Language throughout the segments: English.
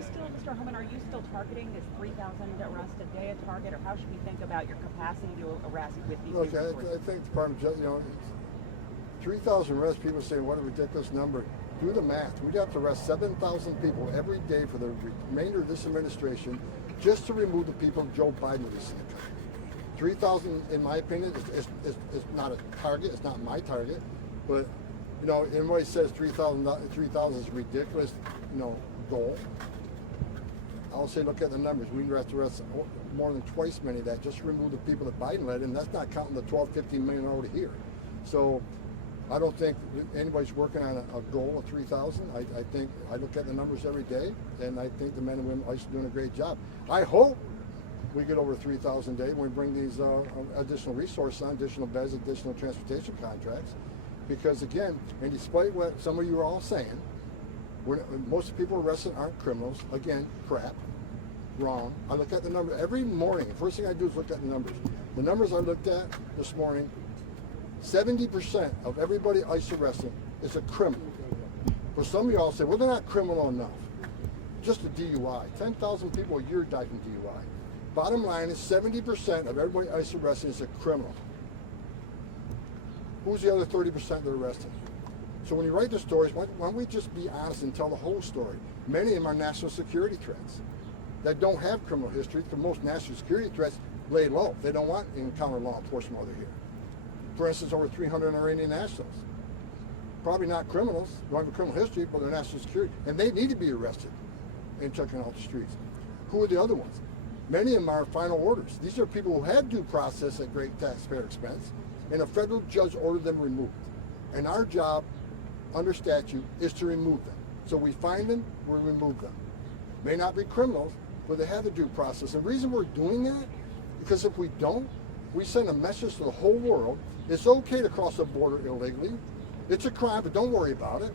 you still, Mr. Homan, are you still targeting this 3,000 arrests a day a target, or how should we think about your capacity to arrest with these Look, new I resources? think the Department of Justice, 3,000 arrests, people say, what a ridiculous number. Do the math. We'd have to arrest 7,000 people every day for the remainder of this administration just to remove the people Joe Biden released in the country. 3,000, in my opinion, is not a target. It's not my target. But, everybody says 3,000 is a ridiculous, goal. I'll say, look at the numbers. We have to arrest more than twice many of that just to remove the people that Biden let in. That's not counting the 12, 15 million already here. So I don't think anybody's working on a goal of 3,000. I think I look at the numbers every day, and I think the men and women are doing a great job. I hope we get over 3,000 a day when we bring these additional resources on, additional beds, additional transportation contracts. Because again, and despite what some of you are all saying, most people arrested aren't criminals. Again, crap, wrong. I look at the number every morning. The first thing I do is look at the numbers. The numbers I looked at this morning, 70% of everybody ICE arrested is a criminal. But some of you all say, well, they're not criminal enough. Just a DUI. 10,000 people a year die from DUI. Bottom line is 70% of everybody ICE arrested is a criminal. Who's the other 30% that are arrested? So when you write the stories, why don't we just be honest and tell the whole story? Many of them are national security threats that don't have criminal history, because most national security threats lay low. They don't want to encounter law enforcement while they're here. For instance, over 300 Iranian nationals. Probably not criminals, don't have a criminal history, but they're national security. And they need to be arrested and taken off the streets. Who are the other ones? Many of them are final orders. These are people who had due process at great taxpayer expense, and a federal judge ordered them removed. And our job under statute is to remove them. So we find them, we remove them. May not be criminals, but they have the due process. And the reason we're doing that, because if we don't, we send a message to the whole world. It's okay to cross the border illegally. It's a crime, but don't worry about it.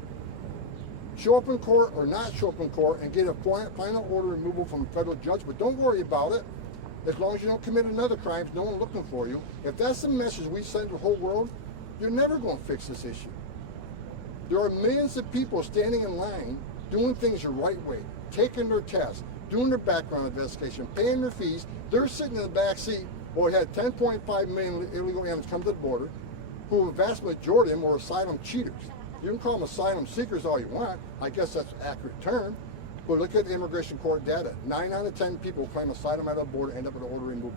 Show up in court or not show up in court and get a final order removal from a federal judge, but don't worry about it. As long as you don't commit another crime, no one's looking for you. If that's the message we send to the whole world, you're never going to fix this issue. There are millions of people standing in line doing things the right way, taking their tests, doing their background investigation, paying their fees. They're sitting in the back seat. Well, we had 10.5 million illegal aliens come to the border, who a vast majority of them were asylum cheaters. You can call them asylum seekers all you want. I guess that's an accurate term. But look at the immigration court data. 9 out of 10 people who claim asylum at the border end up with an order removal.